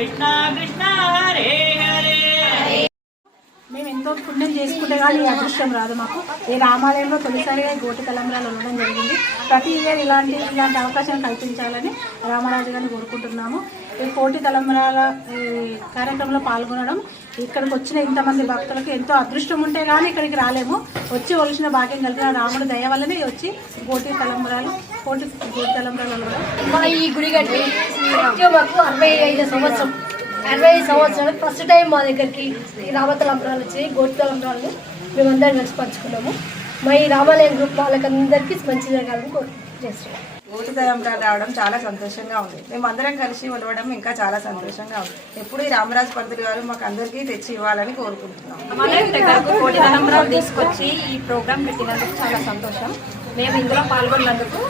కృష్ణ కృష్ణ హరే హరే. మేము ఎంతో పుణ్యం చేసుకుంటే కానీ అదృష్టం రాదు మాకు. ఈ రామాలయంలో తొలిసారిగా గోటి తలంబ్రాలు ఉండడం జరిగింది. ప్రతి ఇయర్ ఇలాంటి ఇలాంటి అవకాశం కల్పించాలని రామరాజు గారిని కోరుకుంటున్నాము. ఈ కోటి తలంబరాల కార్యక్రమంలో పాల్గొనడం ఇక్కడికి వచ్చిన ఇంతమంది భక్తులకు ఎంతో అదృష్టం ఉంటే కానీ ఇక్కడికి రాలేము. వచ్చి వలసిన భాగ్యం కలిగిన రాముడు దయ వల్లనే వచ్చి పోటీ తలంబరాలు కోటి గోటి తలంబరాలు మన మా ఈ గుడి కట్టి మాకు అరవై ఐదు సంవత్సరం అరవై ఐదు సంవత్సరాలు ఫస్ట్ టైం మా దగ్గరికి రామ తలంబరాలు వచ్చి గోటి తలంబరాలు మేమందరం కలిసి పంచుకున్నాము. మా ఈ రామాలయం గ్రూప్ వాళ్ళకందరికీ మంచి జరగాలని కోరు చేస్తున్నాం. ఊటి తలంబ్రాలు రావడం చాలా సంతోషంగా ఉంది. మేము అందరం కలిసి ఉలవడం ఇంకా చాలా సంతోషంగా ఉంది. ఎప్పుడు ఈ రామరాజు పంతులు గారు మాకు అందరికీ తెచ్చి ఇవ్వాలని కోరుకుంటున్నాం. రామాలయం దగ్గరకు కోటి తలంబరాలు తీసుకొచ్చి ఈ ప్రోగ్రాం పెట్టినందుకు చాలా సంతోషం. మేము ఇందులో పాల్గొన్నందుకు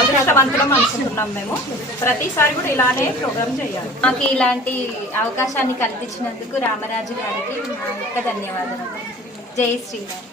అదృష్టవంతులం అనుకుంటున్నాం మేము. ప్రతిసారి కూడా ఇలానే ప్రోగ్రామ్ చేయాలి. మాకు ఇలాంటి అవకాశాన్ని కల్పించినందుకు రామరాజు గారికి మా యొక్క ధన్యవాదాలు. జై శ్రీరామ్.